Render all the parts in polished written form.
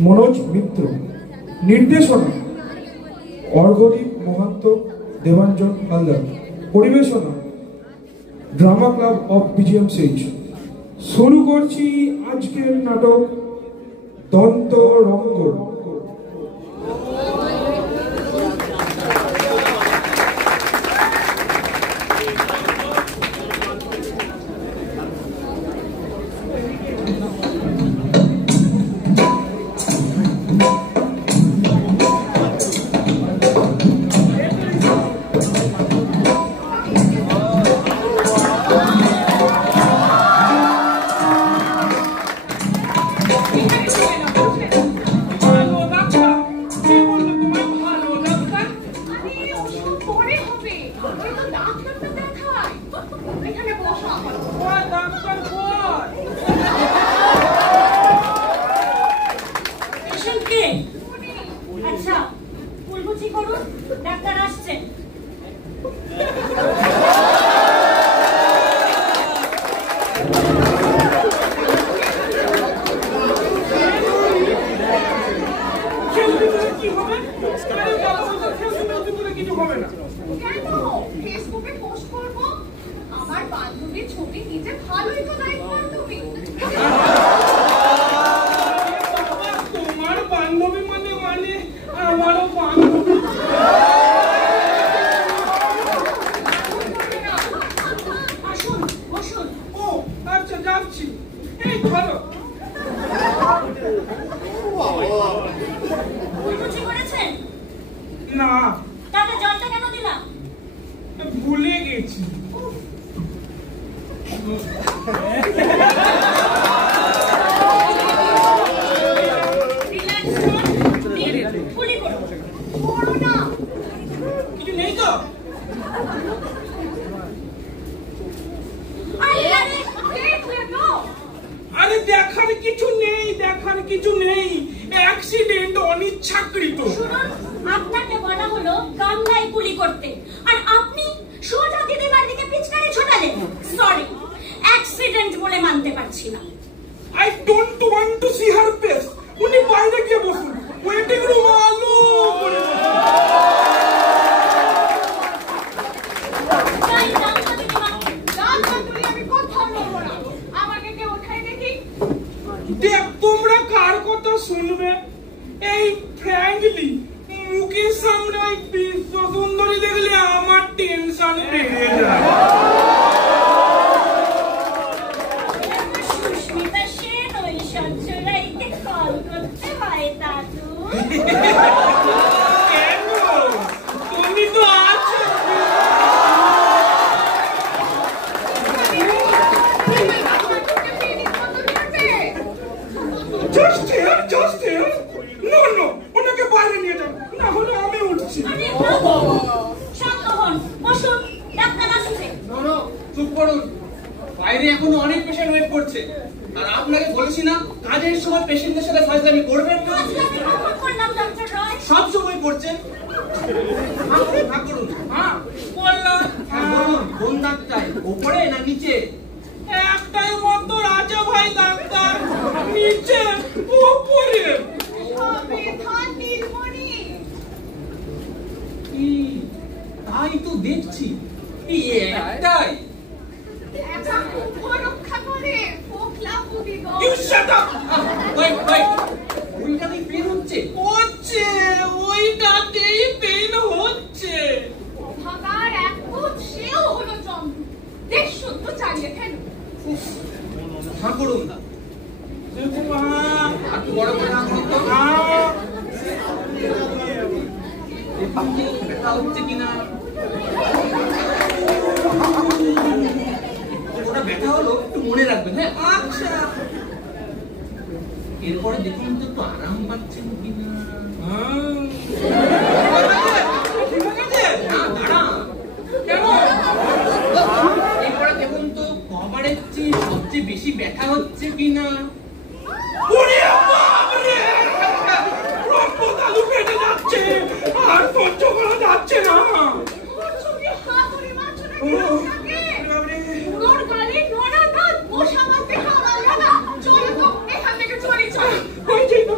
মনোজ মিত্র, নির্দেশনা অর্ঘদীপ মহান্ত, দেবাঞ্জন হালদার, পরিবেশনা drama club of BGM সেজ। শুরু করছি আজকের নাটক দন্ত রঙ্গ।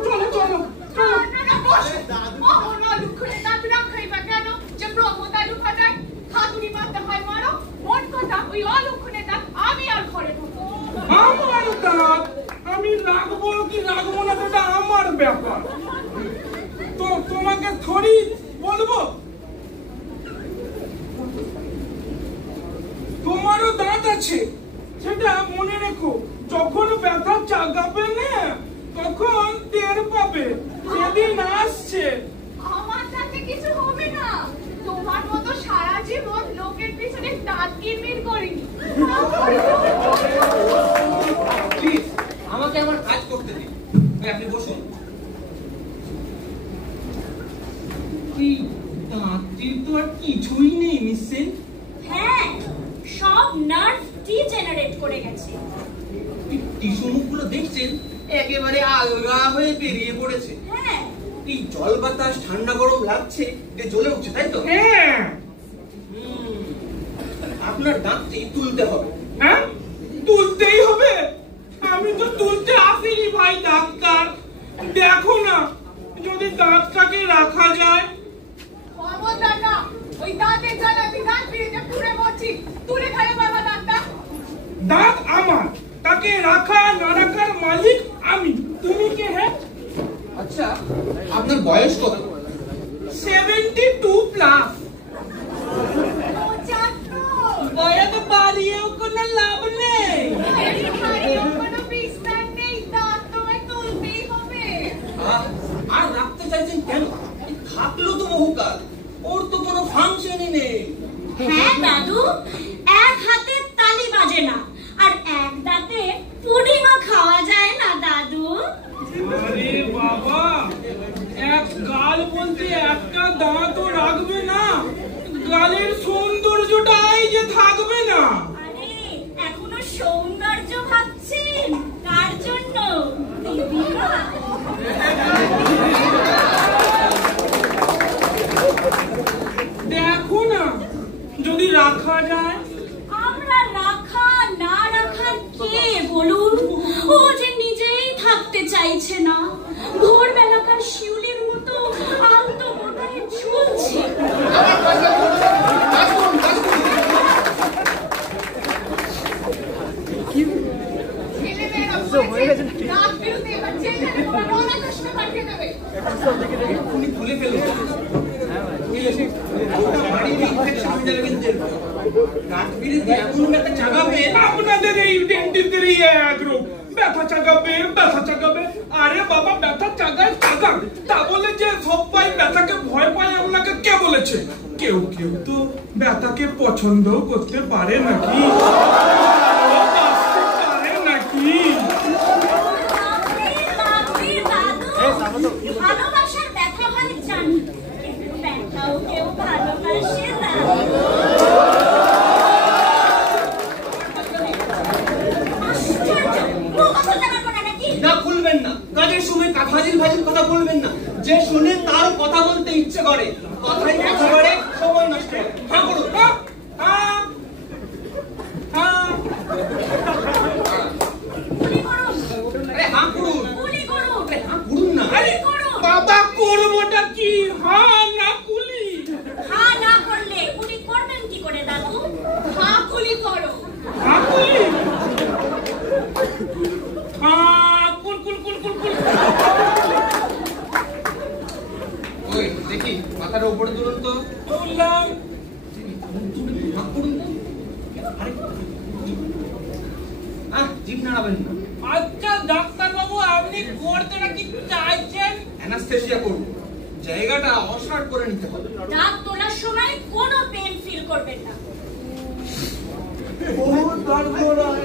চলো চলো সেদিন আসছে। আমার তাতে কিছু হবে না, তোমার মতো সারা জীবন লোকের পিছনে দাঁত কিরমির করিনি। প্লিজ আমাকে আমার কাজ করতে দিন। আপনি বসুন। দাঁতের তো আর কিছুই নেই মিসেস। হ্যাঁ, সব নার্ভ ডিজেনারেট করে গেছে। টিস্যু মুখগুলো দেখছেন একেবারে আলগা হয়ে বেরিয়ে পড়েছে। হ্যাঁ, এই জল বাতাস ঠান্ডা গরম লাগছে যে জ্বলে উঠছে, তাই তো? হ্যাঁ। আপনার দাঁতটি তুলতে হবে। হ্যাঁ, তুলতেই হবে? আমি তো তুলতে আসিনি ভাই ডাক্তার। দেখো না, যদি দাঁতটাকে রাখা যায়। খবরদার না, ওই দাঁতের জ্বালাতে দাঁত ফিরে পুড়ে মরছি। তুলে খাবে বাবা দাঁতটা। দাঁত আমার, তাকে রাখা না রাখার মালিক আমি। তুমি কে? হ্যাঁ, আচ্ছা আপনার বয়স কত? 72 প্লাস। বয়স বাড়িয়েও কোনো লাভ নেই। কোনো বিস্তার নেই, দাঁত তোমায় তুলতেই হবে। আর রাখতে চাইছেন কেন? থাকলো তো বহুকাল, ওর তো কোনো ফাংশনই নেই। হ্যাঁ দাদু, এক হাতে তালি বাজে না, আর এক দাঁতে পুডিংও খাওয়া যায় না দাদু। আরে বাবা, এক গাল বলতে একটা দাঁতও রাখবে না? গালের সৌন্দর্যটাই যে থাকবে না। আরে এখনো সৌন্দর্য ভাবছেন? কার জন্য? দিদিমা। দেখো না, যদি রাখা যায়। আমরা রাখা না রাখার কে বলুন? ও যে নিজেই থাকতে চাইছে না, ভোরবেলাকার শিউলির মতো আলতো বোতায় ঝুলছে। উনি খুলে ফেলুন। আপনাদের এই ডেন্টিস্টের এক রোগ, ব্যথা চাগাবে ব্যথা চাগাবে। আরে বাবা, ব্যথা চাগায় চাগাক, তা বলে যে সবাই ব্যথাকে ভয় পায় আপনাকে কে বলেছে? কেউ কেউ তো ব্যথাকে পছন্দ করতে পারে নাকি, পারে নাকি? ভালোবাসার ব্যথা হয় জানি, কিন্তু ব্যথাও কেউ ভালোবাসে না। না খুলবেন না, কাজের সময় ফাজিল ফাজিল কথা বলবেন না। যে শুনে তার কথা বলতে ইচ্ছে করে, কথাই কথা বলে সময় নষ্ট হয়। হ্যাঁ করুন। আরে হ্যাঁ করুন, হ্যাঁ করুন না। আরে বাবা, করবোটা কি? হ্যাঁ না কুলি? হ্যাঁ না করলে কুলি করবেন কি করে দাদু? হ্যাঁ কুলি করো। হ্যাঁ কুলি? হ্যাঁ কুল কুল কুল কুল কুল। ওই দেখি মাথাটা উপরে তুলুন তো। বললাম হ্যাঁ করুন তো। আরে জিভ নাড়াবেন না। আচ্ছা ডাক্তার বাবু, আপনি করতে নাকি চাইছেন? অ্যানাস্থেসিয়া করুন, জায়গাটা অসাড় করে নিতে হবে। দাঁত তোলার সময় কোনো পেন ফিল করবেন না। বহুত দর্দ हो रहा है।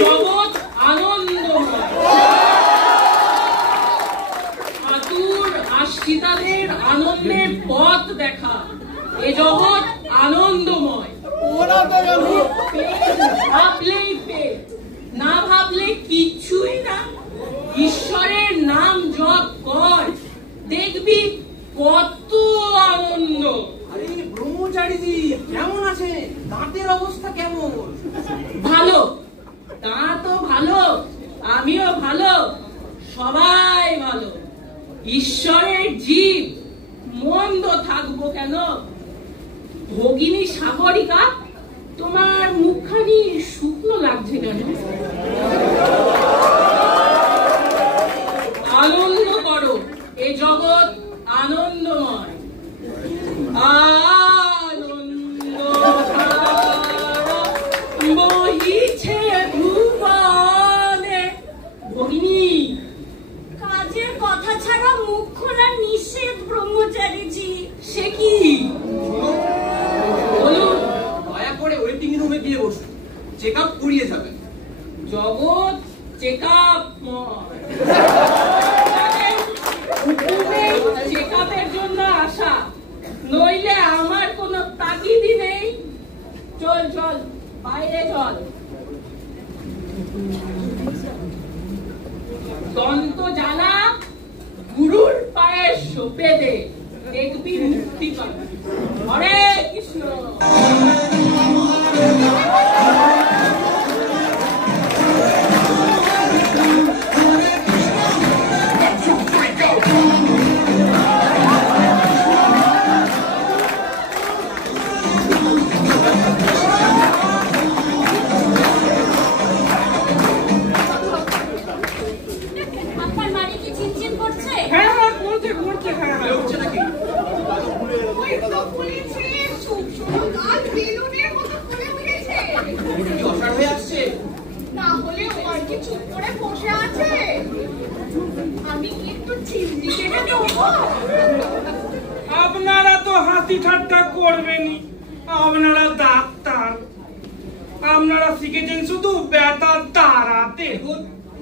জগৎ আনন্দময়, আতুর আশ্রিতাদের আনন্দের পথ দেখা। এ জগৎ আনন্দময়। ভাবলেই পেট, না ভাবলে কিচ্ছুই না। ঈশ্বরের নাম জপ কর, দেখবি কত আনন্দ। আরে ব্রহ্মচারীজি কেমন আছে? দাঁতের অবস্থা কেমন? ভালো, তা তো ভালো, আমিও ভালো, সবাই ভালো। ঈশ্বরের জীব, মন্দ থাকবো কেন? ভগিনী সাগরিকা, তোমার মুখখানি শুকনো লাগছে কেন? আনন্দ করো, এ জগৎ আনন্দময়। আনন্দ বহিছে ভুবনে। ভগিনী, কাজের কথা ছাড়া মুখ খোলা নিষেধ ব্রহ্মচারীজি। সে কি বলুন? দয়া করে ওয়েটিং রুমে গিয়ে বসুন, চেক আপ করিয়ে যাবেন। জগৎ চেক আপ চেক আপের জন্য আসা, নইলে আমার কোনো তাগিদই নেই। চল চল, বাইরে চল। দন্ত জ্বালা গুরুর পায়ে সঁপে দে, দেখবি মুক্তি পাবে। হরে কৃষ্ণ। আপনারা তো হাসি ঠাট্টা করবেনই, আপনারা ডাক্তার, আপনারা শিখেছেন শুধু ব্যথা তাড়াতে।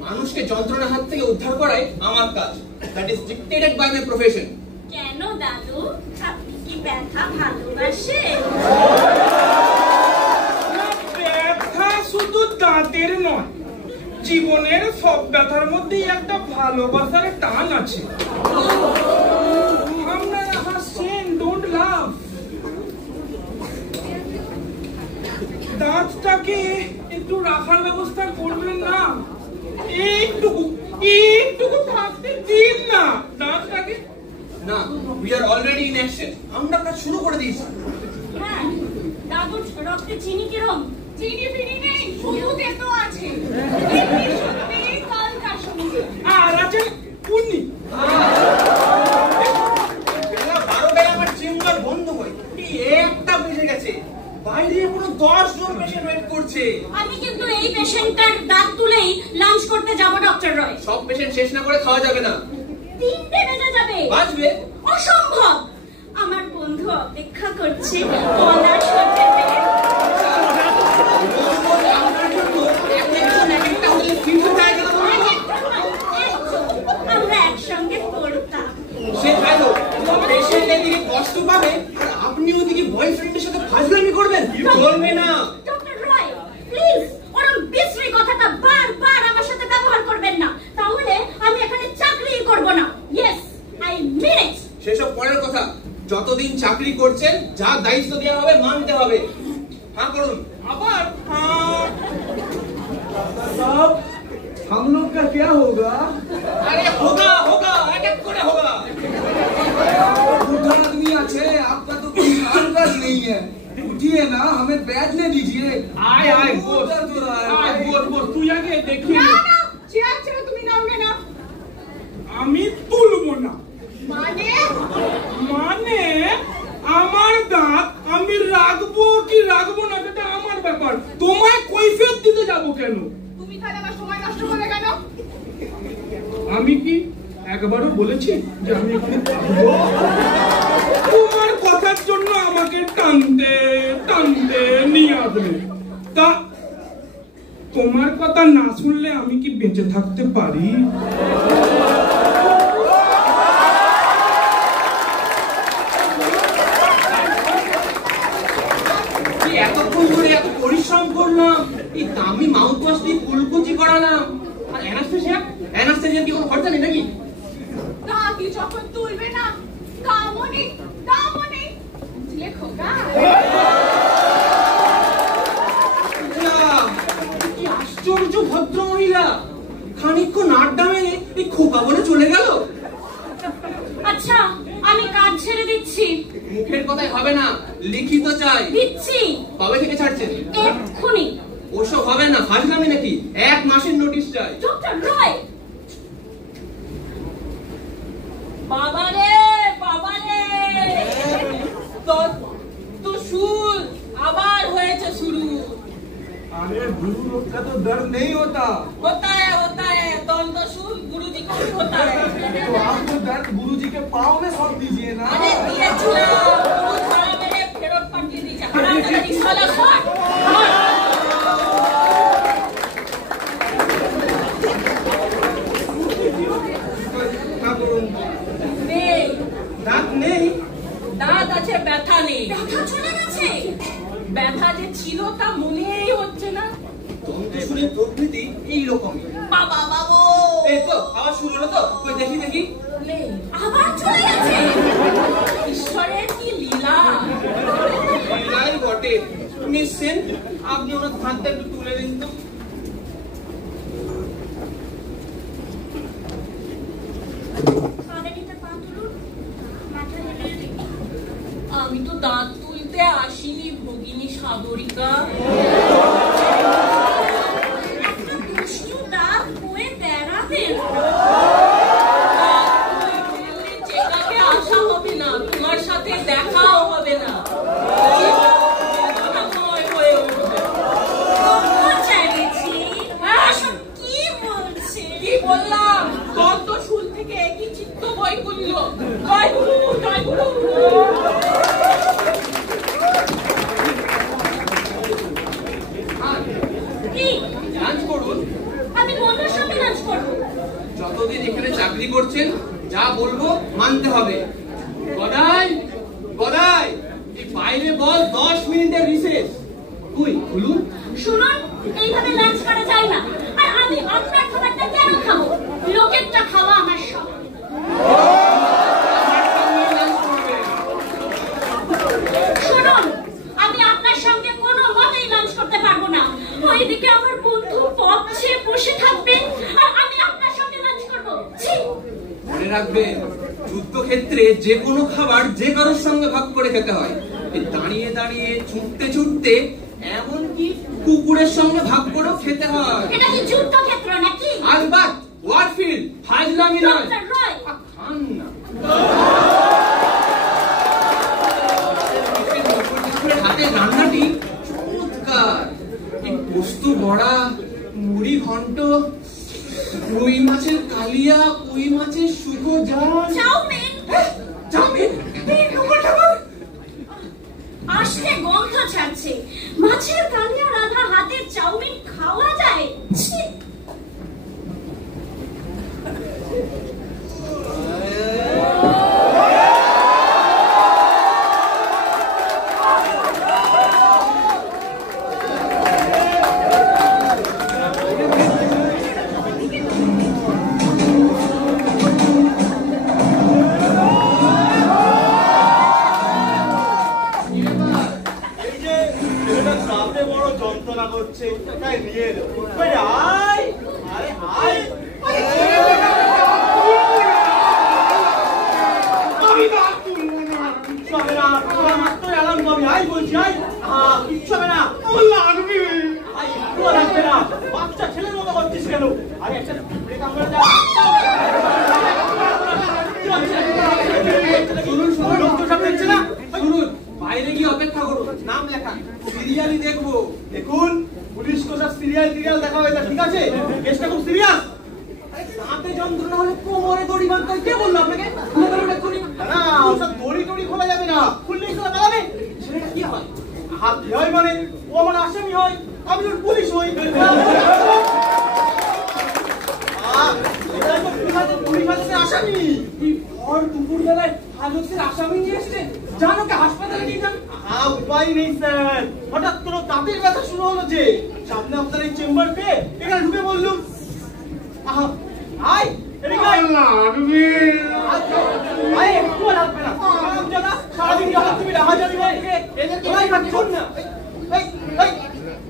মানুষকে যন্ত্রণার হাত থেকে উদ্ধার করাই আমার কাজ। That is dictated by my profession. কেন দাদু, আপনি কি ব্যথা ভালোবাসেন? ব্যথা শুধু দাঁতের নয়, জীবনের সব ব্যথার মধ্যেই একটা ভালোবাসার টান আছে। আপনারা হাসছেন, ডোন্ট লাভ। দাঁতটাকে একটু রাখার ব্যবস্থা করবেন না? এইটুকু থাকতে দিন না দাঁতটাকে। না, we are already in action. আমরা কাজ শুরু করে দিয়েছি। হ্যাঁ, দাদুর রক্তে চিনি কিরম? চিনি ফিনি নেই, শুধু তেতো আছে। আর আছে পুন্নি। বেলা 12টায় আমার চেম্বার বন্ধ হয়, একটা বেজে গেছে। বাইরে পুরো 10 জন পেশেন্ট ওয়েট করছে। আমি কিন্তু এই পেশেন্টটার দাঁত তুলেই লাঞ্চ করতে যাব ডক্টর রয়। সব পেশেন্ট শেষ না করে খাওয়া যাবে না। 3টে বেজে যাবে। বাঁচবে? অসম্ভব। আমার বন্ধু অপেক্ষা করছে কলার সাথে। আমরা একসঙ্গে পড়তাম। সে ভালো, পেশেন্ট এদিকে কষ্ট পাবে আর আপনি ওদিকে বয়ফ্রেন্ডের সাথে ফাজলামি করবেন, চলবে না। ডক্টর রয়, প্লিজ ওরম বিশ্রী কথাটা বারবার আমার সাথে ব্যবহার করবেন না, তাহলে আমি এখানে চাকরি করব না। ইয়েস, আই মিন ইট। সেসব পরের কথা। যতদিন চাকরি করছেন যা দায়িত্ব দেওয়া হবে মানতে হবে। হ্যাঁ করুন। আবার साहब, हम लोग का क्या होगा? अरे होगा होगा, एक एक करे होगा। बुढ़ा आदमी अच्छे, आपका तो कोई कामकाज नहीं है। उठिए ना, हमें बैठने दीजिए। आए आए बोल, दर्द हो रहा है। आए बोल बोल, তুই আগে দেখি। না না, চেয়ার ছেড়ে তুমি নামবে না। আমি তুলবো না। মানে আমার দাঁত আমি রাখবো কি রাখবো না সেটা আমার ব্যাপার, তোমায় কৈফিয়ত দিতে যাবো কেন? তুমি তাহলে আমার সময় নষ্ট করলে কেন? আমি কি একবারও বলেছি যে আমি এখানে থাকবো? তোমার কথার জন্য আমাকে টানতে টানতে নিয়ে আসবে। তা তোমার কথা না শুনলে আমি কি বেঁচে থাকতে পারি? এতক্ষণ ধরে এত পরিশ্রম করলাম, এই দামি মাউথ ওয়াশ দিয়ে ফুলকুচি করালাম, আর অ্যানাস্থেসিয়া কি কোনো খরচা নেই নাকি? দাদি যখন তুলবে না, দামও নেই। বুঝলে খোকা? কি আশ্চর্য ভদ্র মহিলা, খানিকক্ষণ আড্ডা মেরে এই খোকা বলে চলে গেল। আচ্ছা, আমি কাজ ছেড়ে দিচ্ছি। মুখের কথাই হবে না, লিখিত চাই। দিচ্ছি। কবে থেকে ছাড়ছেন? এক্ষুনি। ওসব হবে না, ফাজলামি নাকি? 1 মাসের নোটিশ চাই। ডক্টর রয়। বাবারে বাবারে, তো শুল আবার হয়েছে শুরু। अरे गुरु लोग का तो दर्द नहीं होता होता है दंड शुल गुरुजी को भी होता है। तो आपको दर्द गुरुजी के पाँव में सौंप दीजिए ना। अरे दिएছিলাম, গুরু ছাড়া মেরে ফেরত পাঠিয়ে দিয়েছে। হারামজাদা নিশালা সর। নেই দাঁত নেই? দাঁত আছে, ব্যথা নেই। ব্যথা চলে গেছে। ব্যথা যে ছিল তা মনেই হচ্ছে না। দন্তশুলের প্রকৃতি এইরকমই। বাবা বাবু, এই তো আবার শুরু হলো তো, কই দেখি দেখি। নেই। আবার চলে গেছে। ঈশ্বরের কি লীলা। লীলাই বটে। নিশ্চেন, আপনি ওনার হাতটা একটু তুলে দিন তো। কানে নিতে পা তুলুন, মাথা হেলিয়ে দিন। আমি তো দাঁত তুলতে আসিনি ভগিনী সাগরিকা। একটা দুষ্টু দাঁত বয়ে বেড়াবেন। চেকাকে আসা হবে না, তোমার সাথে দেখাও হবে না। জীবনময় হয়ে উঠবে। মজা গেছি। এসব কি বলছে? কি বললাম? দন্ত শুল থেকে একই চিত্ত বই করল। জয় গুরু, জয় গুরু। কি? লাঞ্চ করুন। আমি বন্ধুর সঙ্গে লাঞ্চ করবো। যতদিন এখানে চাকরি করছেন, যা বলবো মানতে হবে। গদাই গদাই, এই বাইরে বল 10 মিনিটের রিসেস। কই খুলুন। শুনুন, এইভাবে লাঞ্চ করা যায় না। আর আমি আপনার খাবারটা কেন খাবো? লোকেরটা খাওয়া আমার শখ। শুনুন, আমি আপনার সঙ্গে কোনো মতেই লাঞ্চ করতে পারবো না। ওইদিকে আমার বন্ধু পথ চেয়ে বসে থাকবে আর আমি আপনার সঙ্গে লাঞ্চ করবো। ছি! মনে রাখবেন, যুদ্ধক্ষেত্রে যে কোনো খাবার যে কারোর সঙ্গে ভাগ করে খেতে হয়। এই দাঁড়িয়ে দাঁড়িয়ে ছুটতে ছুটতে এমনকি কুকুরের সঙ্গে ভাগ করেও খেতে হয়। এটা কি যুদ্ধক্ষেত্র নাকি? আলবাত ওয়ারফিল্ড, ফাজলামি নয়। ডক্টর রয়, খান না। হাতে রান্নাটি চমৎকার। এই পোস্ত বড়া, মুড়ি ঘন্ট, রুই মাছের কালিয়া, কই মাছের শুকো ঝাল। চাউমিন। চাউমিন? এই নোংরা খাবার। আসতে গন্ধ ছাড়ছে। মাছের কালিয়া রাধা হাতের চাউমিন খাওয়া যায়? ছি! বাইরে গিয়ে অপেক্ষা করুন, নাম লেখা সিরিয়ালই দেখবো। দেখুন, পুলিশ তো সব সিরিয়াল দেখা হয়, ঠিক আছে? কেসটা খুব সিরিয়াস। হাতে যন্ত্রণা হলে কোমরে দড়ি বাঁধতে হয়। কে বললো আপনাকে? না, ওসব দড়ি খোলা যাবে না, খুললেই সেটা পালাবে। সেটা কি হয়? হাত হয় মানে ও আমার আসামি হয়, আমি ওর পুলিশ হই। আসামি ভর দুপুর বেলায় হাজতের আসামি নিয়ে এসছেন, জানো কে হাসপাতালে নিয়ে যান। উপায় নেই স্যার, হঠাৎ কোনো দাঁতের ব্যথা শুরু হলো যে সামনে আপনার এই চেম্বার পেয়ে এখানে ঢুকে বললুম। আয় এদিকে আয়। আয়, একটু লাগবে না। সারাদিন যখন তুমি রাহাজারি বলবে এদের তোলাই থাকবে, শোন না। এই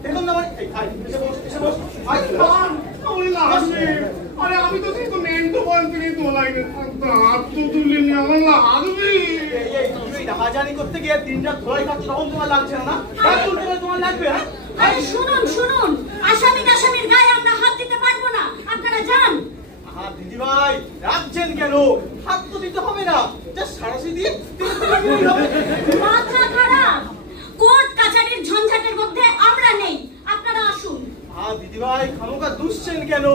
দেখুন না, মানে এসে বস। আরে আমি তো কিন্তু মেন তো বলতে তোলাই দাঁত তো তুললি আমার লাগবে। রাহাজানি করতে গিয়ে দিনটা ধোলাই খাচ্ছে তখন তোমার লাগছে না? ব্যাগ তুলতে গেলে তোমার লাগবে? হ্যাঁ আরে শুনুন শুনুন, আসামির গায়ে আমরা হাত দিতে পারবো না, আপনারা যান। দিদি ভাই রাখছেন কেন? হাত তো দিতে হবে না, জাস্ট সারাশি দিয়ে মাথা খারাপ, কোর্ট কাচারির ঝঞ্ঝাটের মধ্যে আমরা নেই, আপনারা আসুন। দিদি ভাই খামোকা দুষছেন কেন?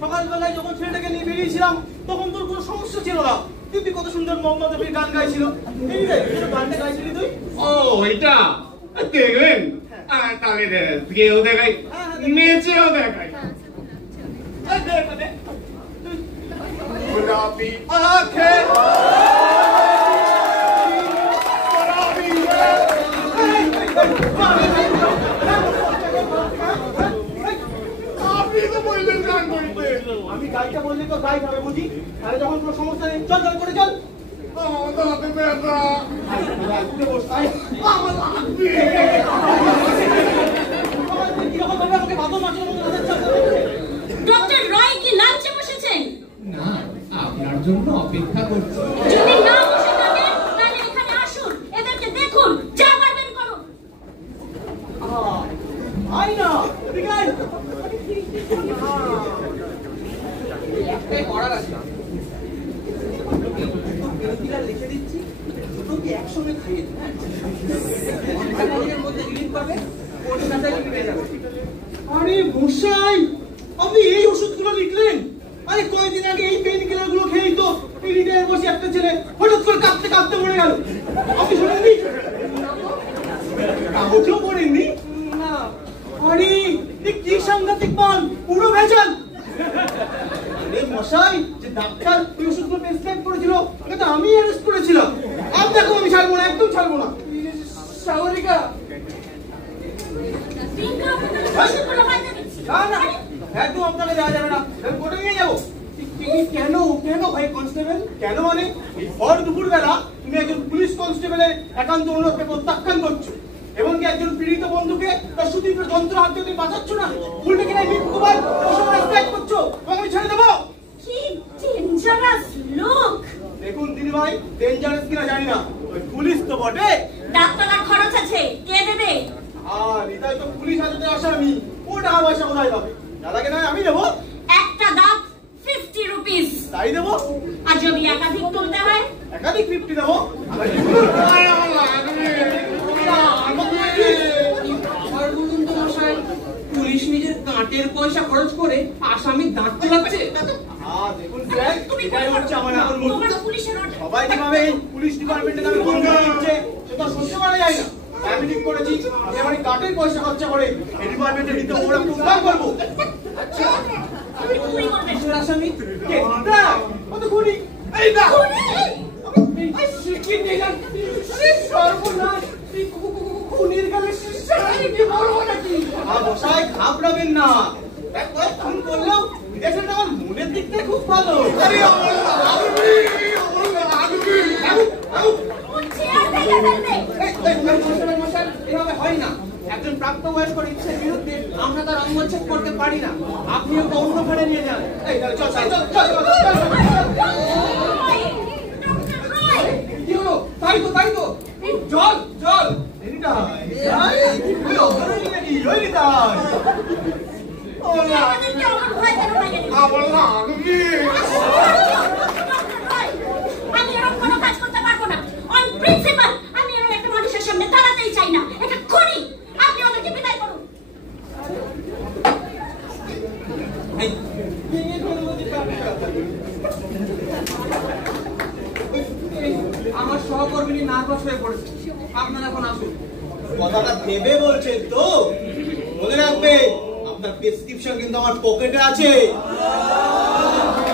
সকালবেলায় যখন ছেলেটাকে নিয়ে বেরিয়েছিলাম তখন তোর কোনো সমস্যা ছিল না, তুই কত সুন্দর মোহাম্মদ রফির গান গাইছিল। এই রে গানটা গাইছিলি তুই? ও এটা দেখবেন, তাহলে গেয়েও দেখাই, নেচেও দেখাই। গোলাপি আঁখে আপনি তো বললেন গান করতে। আমি গাইটা বললে তো গাই হবে বুঝি, তাহলে যখন কোনো সমস্যা নেই চল চল করে চল। ডক্টর রয় কি লাঞ্চে বসেছেন? না, আপনার জন্য অপেক্ষা করছি। যদি না বসে থাকেন তাহলে এখানে আসুন, এদেরকে দেখুন, যা পারবেন করুন। আই না ঠিক আছে একটাই করার আছে, লিখে দিচ্ছি, দুটোকে একসঙ্গে খাইয়ে দিন। মধ্যে রিলিফ পাবে, আরে মশাই আপনি এই ওষুধগুলো লিখলেন? আরে কয়েকদিন আগে এই পেন কিলার গুলো খেয়েই তো এই হৃদয়ে বসে একটা ছেলে হঠাৎ করে কাঁপতে কাঁপতে মরে গেল। আপনি শোনেননি? কাগজেও পড়েননি? না। আরে কি সাংঘাতিক মাল, পুরো ভেজাল। আরে মশাই যে ডাক্তার ওই ওষুধগুলো প্রেসক্রাইব করেছিল ওটা আমি অ্যারেস্ট করেছিলাম। আর দেখো আমি ছাড়বো না, একদম ছাড়বো না। সাগরিকা একদম আপনাকে দেওয়া যাবে না, কোর্টে নিয়ে যাবো। কেন কেন ভাই কনস্টেবল? কেন মানে ভর দুপুর বেলা তুমি একজন পুলিশ কনস্টেবলের একান্ত অনুরোধকে প্রত্যাখ্যান করছো, এবং কি একজন পীড়িত বন্ধুকে তার সুতীব্র যন্ত্র হাত দিয়ে তুমি বাঁচাচ্ছ না, উল্টে কিনা মৃত্যুবার করছো এবং আমি ছেড়ে দেবো। কি ডেঞ্জারাস লোক! দেখুন দিদি ভাই, ডেঞ্জারাস কিনা জানি না, ওই পুলিশ তো বটে। ডাক্তারের খরচ আছে, কে দেবে? আর এটাই তো পুলিশ হাতে আসামি, ও টাকা পয়সা কোথায় পাবে? দাদাকে নয় আমি দেবো। একটা দাঁত 50 রুপিস। তাই দেবো। আর যদি একাধিক তুলতে হয়? একাধিক 50 দেবো। পুলিশ নিজের কাঁটের পয়সা খরচ করে আসামির দাঁত তোলাচ্ছে। দেখুন স্যার, এটাই হচ্ছে আমার এখন মুখ। পুলিশের অর্ডার। সবাই যেভাবে পুলিশ ডিপার্টমেন্টে নামে বন্ধু দিচ্ছে সেটা সহ্য করা যায় না। আমি ঠিক করেছি আমি আমার কাটের পয়সা খরচা করে এই ডিপার্টমেন্টে নিতে ওরা উদ্ধার করবো। আচ্ছা, আপনি খুনি করবেন। আসামি কে? না, কত খুনি? এই না খুনির গালে বসায় ঘাবড়াবেন না, খুন করলেও বিদেশটা আমার মনের দিক থেকে খুব ভালো। এভাবে হয় না, একজন প্রাপ্তবয়স্ক ইচ্ছের বিরুদ্ধে আমরা তার অঙ্গচ্ছেদ করতে পারি না। আপনি ওকে অন্য ঘরে নিয়ে যান। কি হলো? তাই তো জল জল আমি এরকম কোনো কাজ করতে পারবো না। অন প্রিন্সিপাল আমি এরকম একটা মানুষের সামনে দাঁড়াতেই চাই না। এটা খুনি, আপনি ওদেরকে বিদায় করুন। আমার সহকর্মী নার্ভাস হয়ে পড়েছে, আপনারা এখন আসুন। কথাটা ভেবে বলছেন তো? মনে রাখবে আপনার প্রেসক্রিপশন কিন্তু আমার পকেটে আছে।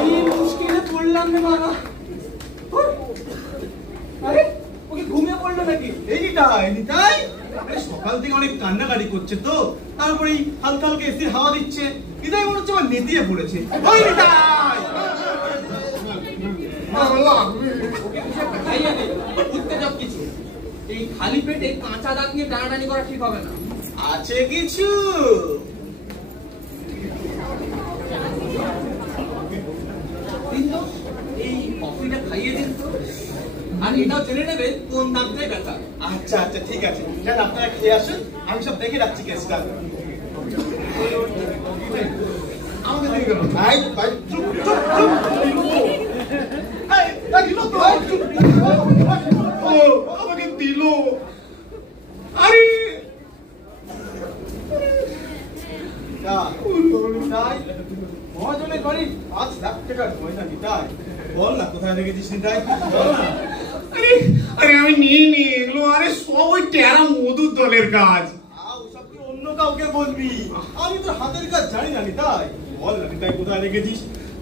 কি মুশকিলে পড়লাম রে বাবা। আরে ওকে ঘুমিয়ে পড়লো নাকি? এইটাই সকাল থেকে অনেক কান্নাকাটি করছে তো, তারপরে হালকা হালকা এসির হাওয়া দিচ্ছে, এটাই মনে হচ্ছে আমার নেতিয়ে পড়েছে। ওই নিতাই উত্তেজক কিছু, এই খালি পেটে কাঁচা দাঁত নিয়ে টানাটানি করা ঠিক হবে না। আছে কিছু। দিন তো এই কফিটা খাইয়ে দিন তো। আর এটাও জেনে নেবেন কোন দাঁতটায় ব্যথা। আচ্ছা আচ্ছা ঠিক আছে, যান আপনারা খেয়ে আসুন, আমি সব দেখে রাখছি কেসটা। আমাকে দিয়ে গেল ভাই ভাই চুপ চুপ চুপ। এই দিল তো আমাকে দিল। আরে মহাজনের বাড়ি 5 লাখ টাকার ময়না নিতাই, বল না কোথায় রেখেছিস নিতাই, বল না। আরে আরে আমি নিয়ে এগুলো, আরে সব ওই টেরা মধুর দলের কাজ। ওসব তুই অন্য কাউকে বলবি, আমি তো হাতের কাজ জানি না নিতাই। বল না নিতাই কোথায় রেখেছিস,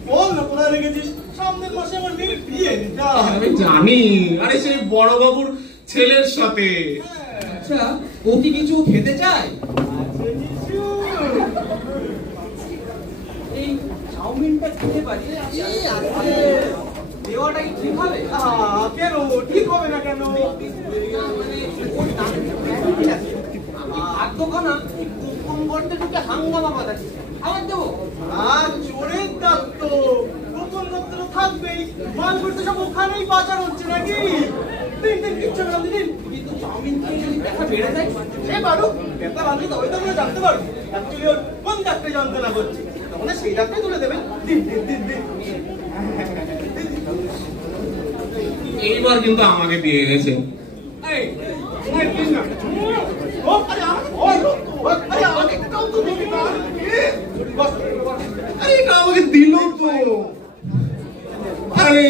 বল না কোথায় রেখেছিস। সামনের মাসে আমার মেয়ের বিয়ে নিতাই। আমি জানি, আরে সেই বড় বাবুর ছেলের সাথে। আচ্ছা ও কি কিছু খেতে চায়? এই চাউমিনটা খেতে পারি? দেওয়াটা কি ঠিক হবে? কেন ঠিক হবে না কেন? হাঙ্গামা বাঁধাচ্ছে, খাবার দেবো? চোরের দাঁত তো গোপন দপ্তর থাকবেই, মাল করতে সব ওখানেই বাজার হচ্ছে নাকি? দিন দিন কিচ্ছু না দিন। কিন্তু চাউমিন খেয়ে যদি ব্যথা বেড়ে যায়? সে পারো ব্যথা বাঁধলে তবে তো আমরা জানতে পারবো অ্যাকচুয়ালি ওর কোন ডাক্তার যন্ত্রণা করছে, তখন সেই ডাক্তার তুলে দেবেন। দিন দিন দিন দিন। এইবার কিন্তু আমাকে দিয়ে গেছে। এই তোমার দিন না ও আরে আরে আমাকে কাউ তো দিবি না। আরে এটা আমাকে দিল তো। আরে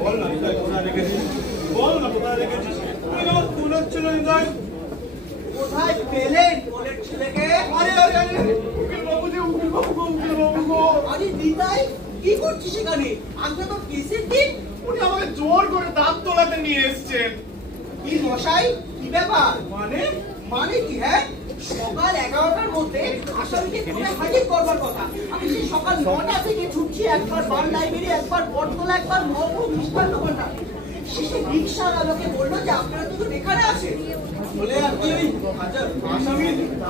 বল না নিতাই কোথায় রেখেছিস, বল না কোথায় রেখেছিস। তুই আমার তুলের ছিল নিতাই, কোথায় পেলেন কোলের ছেলেকে? আরে আরে আরে উকিল বাবু যে উকিল বাবু গো, উকিল বাবু গো। আরে নিতাই কি করছিস এখানে? আজকে তো কেসের দিন। উনি আমাকে জোর করে দাঁত তোলাতে নিয়ে এসেছেন। কি মশাই কি ব্যাপার? মানে মানে কি? হ্যাঁ সকাল 11টার মধ্যে আসামিকে কোর্টে হাজির করবার কথা। আমি সেই সকাল 9টা থেকে ছুটছি, একবার বান লাইব্রেরি, একবার বটতলা, একবার মহকুম মিষ্টান্ন ভান্ডার। শেষে রিক্সার আলোকে বললো যে আপনারা তো এখানে আছেন। বলে আর কি ওই আসামি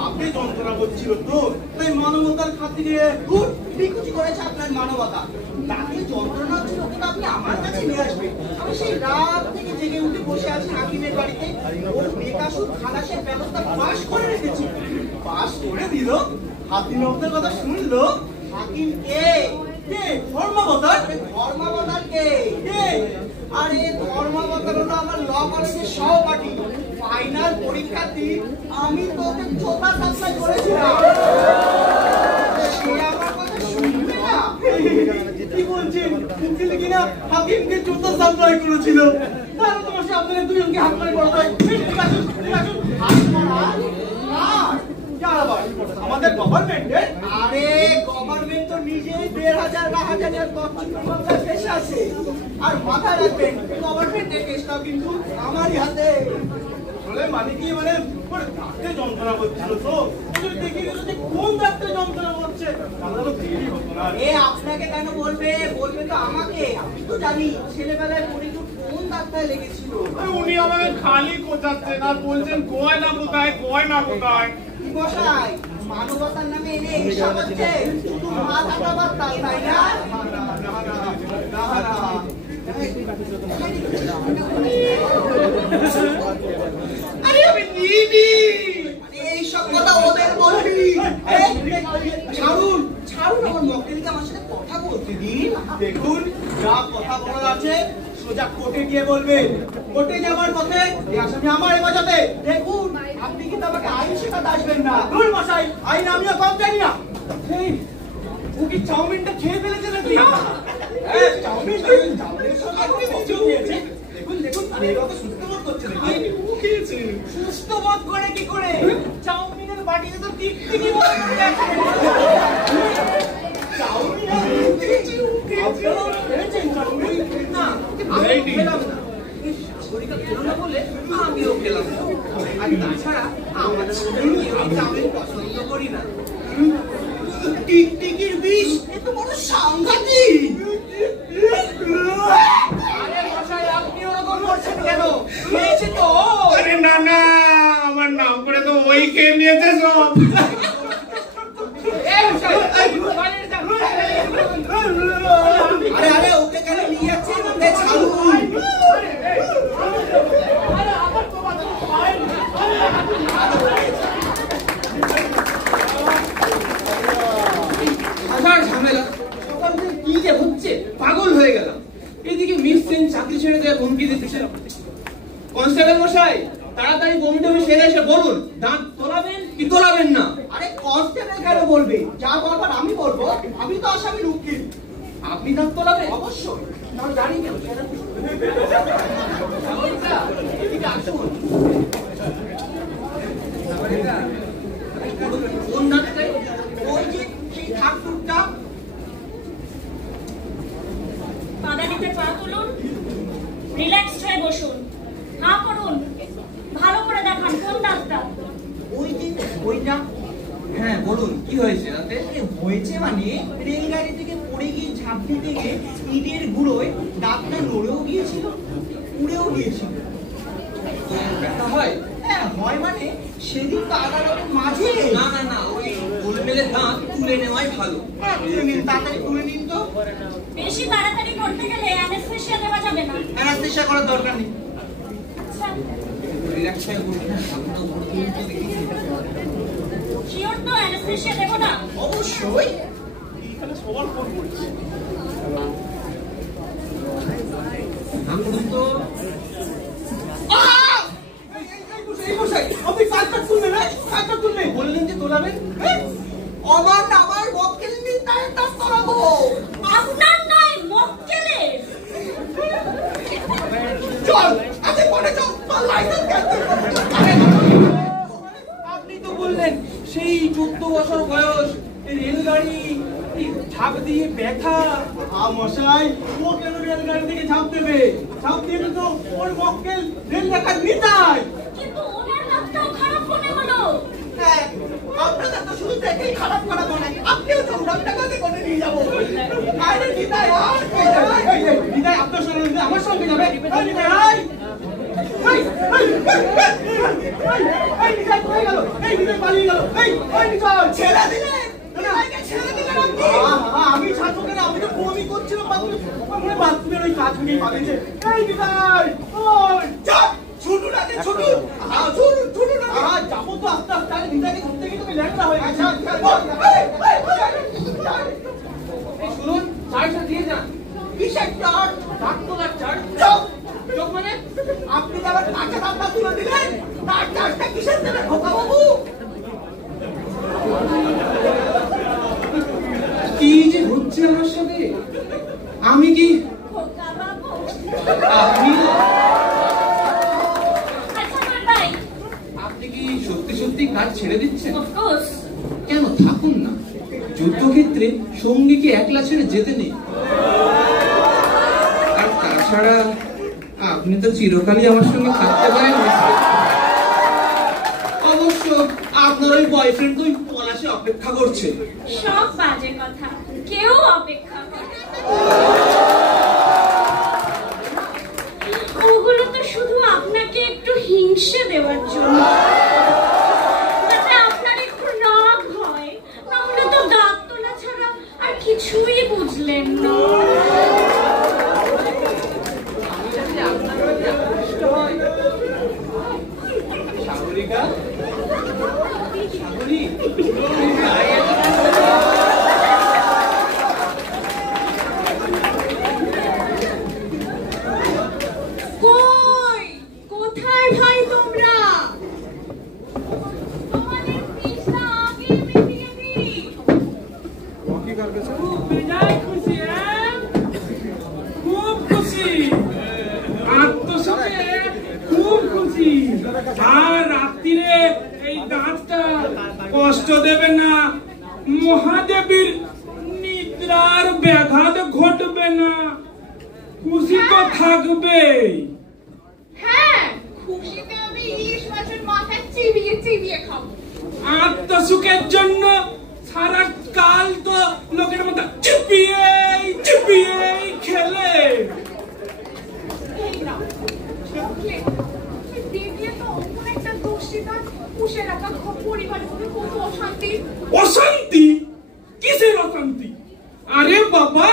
আপনি যন্ত্রণা করছিল তো তাই মানবতার খাতিরে গুড, বিকুচি করেছে আপনার মানবতা। তাকে যন্ত্রণা ছিল কিন্তু আপনি আমার কাছে নিয়ে আসবেন। আমি সেই রাত থেকে জেগে উঠে বসে আছি হাকিমের বাড়িতে। ওর বেকাসুর খালাসের ব্যবস্থা পাশ করে রেখেছি। পাস করে দিল, হাতিনবদের কথা শুনলো। হাকিম কে? কে ধর্মাবতার? ধর্মাবতার কে? কে? আরে ধর্মাবতার হলো আমার ল কলেজের সহপাঠী। ফাইনাল পরীক্ষার্থী, আমি তো ওকে চোখা সাপ্লাই করেছিলাম। সে আমার কথা শুনবে না। কি বলছেন? উকিল কিনা হাকিমকে জুতো সাপ্লাই করেছিল? তাহলে তোমার সামনে দুজনকে হাত ধরে করা হয়। ঠিক আছে ঠিক আছে। আমাদের গভর্নমেন্টে আরে গভর্নমেন্ট তো নিজেই 1,500 বা হাজারের মামলায় ফেসে আছে। আর মাথায় রাখবেন গভর্নমেন্টের কেসটা কিন্তু আমারই হাতে। বলে মানে কি, মানে ওর ডাক্তার যন্ত্রণা করছিল তো দেখি গেল যে কোন ডাক্তার যন্ত্রণা করছে, তাহলে তো দেরি হতো না। এ আপনাকে কেন বলবে? বলবে তো আমাকে। আমি তো জানি ছেলেবেলায় পরীক্ষা কোন ডাক্তার লেগেছিল। উনি আমাকে খালি কোচাচ্ছেন আর বলছেন গয়না কোথায়, গয়না কোথায়। মশাই মানবতার নামে এনে হিসাব হচ্ছে শুধু মাথা খাবার তাই না? আরে আমি নিইনি। এইসব কথা ওদের বলবি? ছাড়ুন ছাড়ুন, আমার মক্কেলকে আমার সাথে কথা বলতে দিন। দেখুন যা কথা বলার আছে সোজা কোর্টে গিয়ে বলবেন। কোর্টে যাওয়ার পথে এই আসামি আমার হেফাজতে। দেখুন আপনি কিন্তু আমাকে আইন শেখাতে আসবেন না। ধুর মশাই, আইন আমিও কম জানি না। এই ও কি চাউমিনটা খেয়ে ফেলেছে নাকি? চাউমিনের সঙ্গে আপনি ভিডিও দিয়েছে। দেখুন দেখুন মেয়েরা তো সুস্থ বোধ করছে নাকি? ও খেয়েছে। সুস্থ বোধ করে কি করে? চাউমিনের বাটিতে তো টিকটিকি বোধ করে আছে। চাউমিন আপনারা খেয়েছেন চাউমিন? না আমি খেলাম না। পরীক্ষা খেলো না বলে আমিও খেলাম না। আর তাছাড়া আমার চাউমিন পছন্দ করি না। টিকটিকির বিষ এ তো বড় সাংঘাতিক। আরে মশাই আপনি ওরকম করছেন কেন? খেয়েছি তো। আরে না না, আমার নাম করে তো ওই ছেড়ে দেওয়ার হুমকি দিচ্ছে। কনস্টেবল মশাই, তাড়াতাড়ি বমি সেরে এসে বলুন দাঁত তোলাবেন কি তোলাবেন না। আরে কনস্টেবল কেন বলবে? যা বলবার আমি বলবো। আমি তো আসামির উকিল। আপনি দাঁত তোলাবেন? অবশ্যই। তাহলে দাঁড়িয়ে কেন? এদিকে আসুন। কোন দাঁতটাই? ওই যে সেই ঠাকুরটা। পাদানিতে পা তুলুন, রিল্যাক্সড হয়ে বসুন, হাঁ করুন, ভালো করে দেখান কোন দাঁতটা। ওই যে ওইটা। হ্যাঁ বলুন, কি হয়েছে দাঁতে? হয়েছে মানে রেলগাড়ি থেকে পড়ে গিয়ে ঝাঁপ দিতে গিয়ে ইটের গুঁড়োয় দাঁতটা নড়েও গিয়েছিল, উড়েও গিয়েছিল। ব্যথা হয়? হ্যাঁ হয় মানে সেদিন তো আদালতের মাঝে। না না না, ওই গোলমেলে দাঁত তুলে নেওয়াই ভালো। হ্যাঁ তুলে নিন, তাড়াতাড়ি তুলে নিন তো। বেশি তাড়াতাড়ি করতে গেলে অ্যানেস্থেশিয়া দেওয়া যাবে না। অ্যানাস্থেশিয়া করার দরকার নেই। আচ্ছা, রিল্যাক্স হয়ে বসুন। সামনে উপরে তুলুন তো দেখি। শিওর তো অ্যানেস্থেশিয়া দেবো না? অবশ্যই। থামুন তো। আপনি কাজটা তুলবেন? কাজটা তুলবেন বললেন যে তোলাবেন। আমার মক্কেল নির্ণয়ের দাঁত তোলাবো। আপনার নয়, মক্কেলের। চল আগে পড়ে চল। আপনি তো বললেন সেই 14 বছর বয়স, রেলগাড়ি ঝাঁপ দিয়ে ব্যথা। মশাই, ও কেন রেলগাড়ি থেকে ঝাঁপ দেবে? ঝাঁপ দেবে তো ওর মক্কেল রেল দেখার নিতাই। কিন্তু ওনার দাঁতটাও খারাপ মনে হলো। হ্যাঁ, আপনাদের তো শুরু থেকেই খারাপ খারাপ মনে। আপনিও চলুন, আপনাকে করে নিয়ে যাবো। আরে নিতাই, নিতাই আপনার সঙ্গে আমার সঙ্গে যাবে। নিতাই ছেড়ে দিলেন? আমি ছাত্রকে আমি তো বমি করছিলাম বাথরুমের ওই কাজ ভেঙে পালিয়েছে। এই নিতাই ছুটুন আগে, ছুটুন ছুটুন যাবো তো আস্তে আস্তে। আরে নিতাইকে ধরতে গিয়ে তুমি ল্যাংড়া হয়ে গেছে। শুনুন, চার্জটা দিয়ে যান। কিসের চার্জ? দাঁত তোলার চার্জ। চোখ মানে আপনি আবার কাঁচা দাঁতটা তুলে দিলেন, তার চার্জটা কিসের দেবেন খোকা বাবু? কি যে হচ্ছে আমার সাথে? আমি কি খোকা বাবু। আপনি আচ্ছা ভাই, আপনি কি সত্যি সত্যি কাজ ছেড়ে দিচ্ছেন? অফকোর্স। কেন, থাকুন না। যুদ্ধক্ষেত্রে সঙ্গীকে একলা ছেড়ে যেতে নেই। আর তাছাড়া আপনি তো চিরকালই আমার সঙ্গে থাকতে পারেন। অবশ্য আপনার ওই বয়ফ্রেন্ড তো পলাশে অপেক্ষা করছে। সব বাজে কথা, কেউ অপেক্ষা করে। ওগুলো তো শুধু আপনাকে একটু হিংসে দেওয়ার জন্য, যাতে আপনার একটু রাগ হয়। নাহলে তো দাঁত তোলা ছাড়া আর কিছুই বুঝলেন না। সাগরিকা, সাগরি, কই, কোথায় ভাই তোমরা? তোমাদের তৃষ্ণা আগে মিটিয়ে দিই। খুব খুশি, আত্মসুখে খুব খুশি। আর রাত্রিরে এই দাঁতটা কষ্ট দেবে না, মহাদেবীর নিদ্রার ব্যাঘাত ঘটবে না, খুশি তো থাকবে। হ্যাঁ, খুশিতে আমি ইলিশ মাছের মাথা চিবিয়ে চিবিয়ে খাবো। আত্মসুখের জন্য সারা কাল তো লোকের মতো চিপিয়ে চিপিয়ে খেলে। এই নাও, দেখলে তো অমন একটা দোষিতা পুষে রাখা পরিবারের মধ্যে কত অশান্তি। অশান্তি? কিসের অশান্তি? আরে বাবা,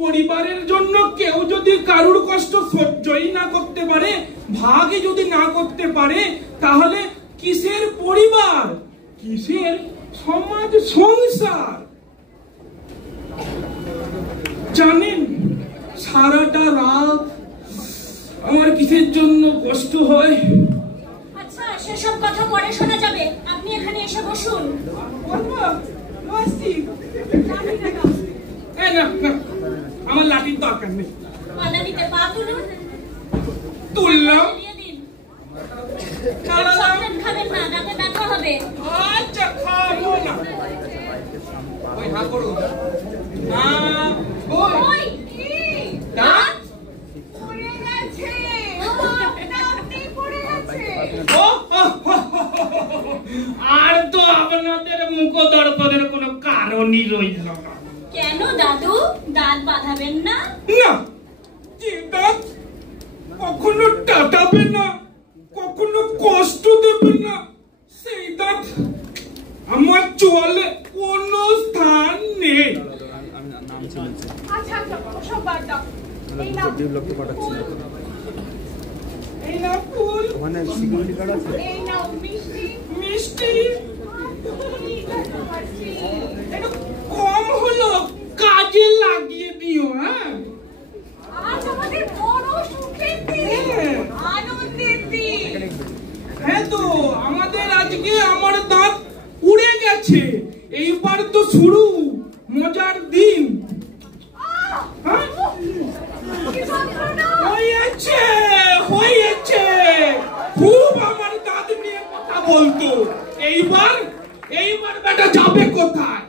পরিবারের জন্য কেউ যদি কারুর কষ্ট সহ্যই না করতে পারে, ভাগই যদি না করতে পারে, তাহলে কিসের পরিবার, কিসের সমাজ সংসার? জানেন, সারাটা রাত আমার কিসের জন্য কষ্ট হয়? আচ্ছা সেসব কথা পরে শোনা যাবে, আপনি এখানে এসে বসুন। এই না, না, আমার লাঠির দরকার নেই। পাদানিতে পা তুলুন। তুললাম। দিয়ে দিন। চালালাম। চকলেট খাবেন না, দাঁতে ব্যথা হবে। আচ্ছা খাবো না। ওই হা করুন। না, ওই দাঁত পড়ে গেছে দাঁতটি পড়ে গেছে ও, আর তো আপনাদের মুখ দর্পণের কোনো কারণই রইল না। কেন দাদু, দাঁত বাঁধাবেন না? না, যে দাঁত কখনো টাটাবে না, কখনো কষ্ট দেবে না, সেই দাঁত আমার চোয়ালে কোনো স্থান নেই। আচ্ছা আচ্ছা সব বাদ দাও এই নাও ফুল, এই না ফুল, এই নাও মিষ্টি মিষ্টি ঠিক আছে পারছি। একটু কম হলো, কাজে লাগিয়ে দিও। হ্যাঁ, আজ আমাদের বড় সুখের দিন, আনন্দের দিন। হ্যাঁ তো আমাদের আজকে আমার দাঁত উড়ে গেছে, এইবার তো শুরু মজার দিন। হ্যাঁ? কি যন্ত্রণা! হয়েছে হয়েছে, খুব আমার দাঁত নিয়ে কথা বলতো, এইবার এইবার বেটা যাবে কোথায়?